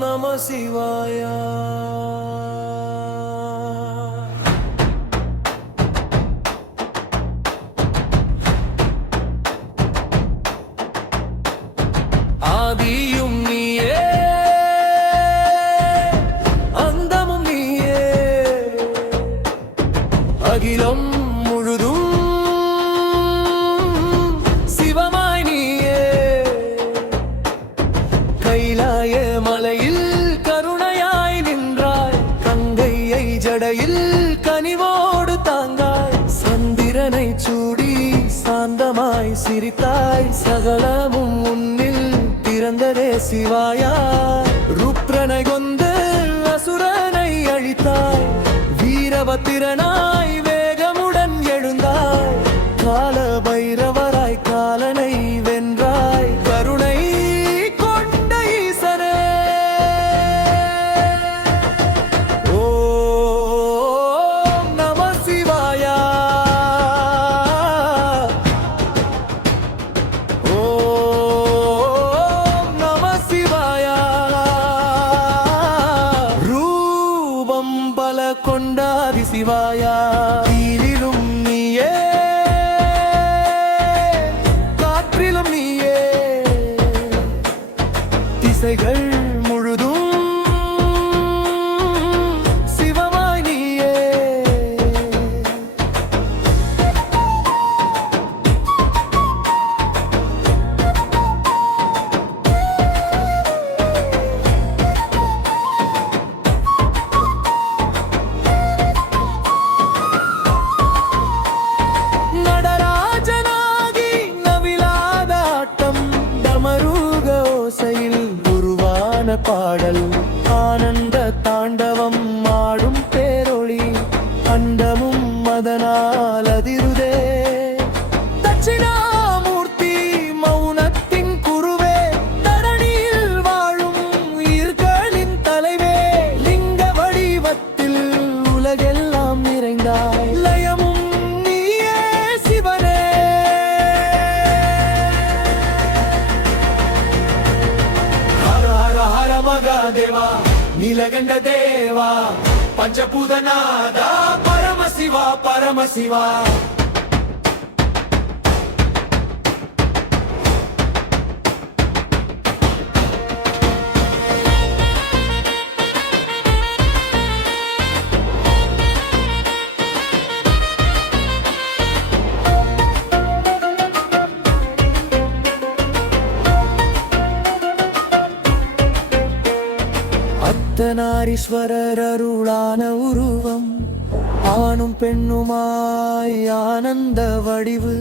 நம சிவாயா. ஆதியும் நீயே, அந்தமும் நீயே, அகிலம் முழுதும் சிவமாய் நீயே. கைலாய மலையில் கருணையாய் நின்றாய், கங்கையை ஜடையில் கனிவோடு தாங்காய். சந்திரனை சூடி சாந்தமாய் சிரித்தாய், சகலமும் உன்னில் பிறந்ததே சிவாயா. ருத்ரனை கொண்டு அசுரனை அழித்தாய், வீரபத்திரனாய் வேகமுடன் எழுந்தாய். கால பைரவராய் காலனை வென்றாய், கருணை கொண்ட ஈசனே. ஓம் நம சிவாயா. ஓம் நம சிவாயா. ரூபம் பல கொண்டாதி சிவாயா. நீரிலும் நீயே, காற்றிலும் நீயே, திசைகள் முழுதும் சிவமாய் நீயே. நடராஜனாகி நவிலாத ஆட்டம், டமருக ஓசையில் உருவான பாடல். ஆனந்த தாண்டவம் ஆடும் பேரொளி, அண்டமும் மதனால் அதிருதே. தட்சிணாமூர்த்தி மௌனத்தின் குருவே, தரணியில் வாழும் உயிர்களின் தலைவே. லிங்க வடிவத்தில் உலகெல்லாம் நிறைந்தாய், லயமும் நீயே சிவனே. ஹர ஹர ஹர மகாதேவா, நீலகண்ட தேவா, பஞ்சபூதநாதா, பரமசிவா பரமசிவா. அர்த்தநாரீஸ்வரர் அருளான உருவம், ஆணும் பெண்ணுமாய் ஆனந்த வடிவு.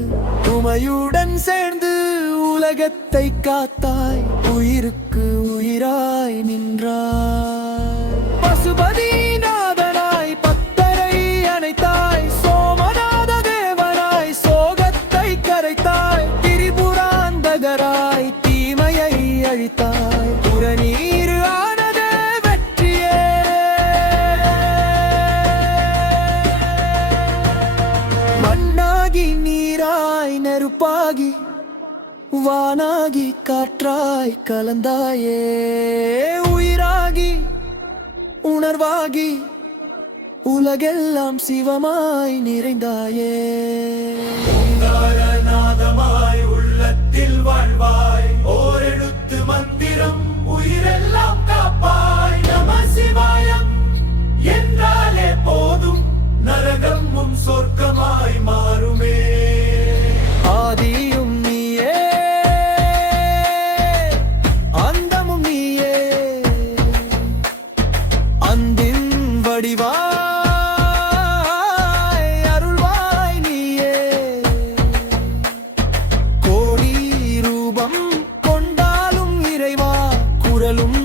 உமையுடன் சேர்ந்து உலகத்தை காத்தாய், உயிருக்கு உயிராய் நின்றாய். பசுபதி நாதனாய் பக்தரை அணைத்தாய், சோமநாத தேவனாய் சோகத்தை கரைத்தாய். திரிபுராந்தகராய் தீமையை அழித்தாய், புறநீர் ஆனதே வெற்றியே. மண்ணாகி நீராய் நெருப்பாகி, வானாகி காற்றாய் கலந்தாயே. உயிராகி உணர்வாகி, உலகெல்லாம் சிவமாய் நிறைந்தாயே. ஓங்காரநாதமாய் உள்ளத்தில் வாழ்வாய், ஓரெழுத்து மந்திரம் உயிரெல்லாம் காப்பாய். நம சிவாயம் என்றாலே போதும், நரகமும் சொர்க்கமாய் மாறுமே. ஆதியும் நீயே, அந்தமும் நீயே, அந்தின் வடிவாய் அருள்வாய் நீயே. கோடி ரூபம் கொண்டாலும் இறைவா, குரலும்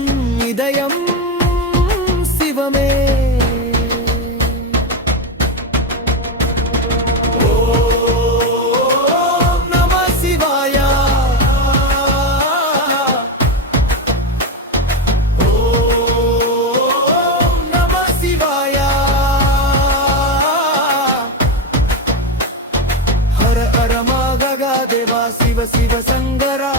இதயம் சிவமே. ஓம் நம சிவாயா. ஓம் நம சிவாயா. ஹர ஹர மகா தேவா, சிவ சிவ சங்கரா,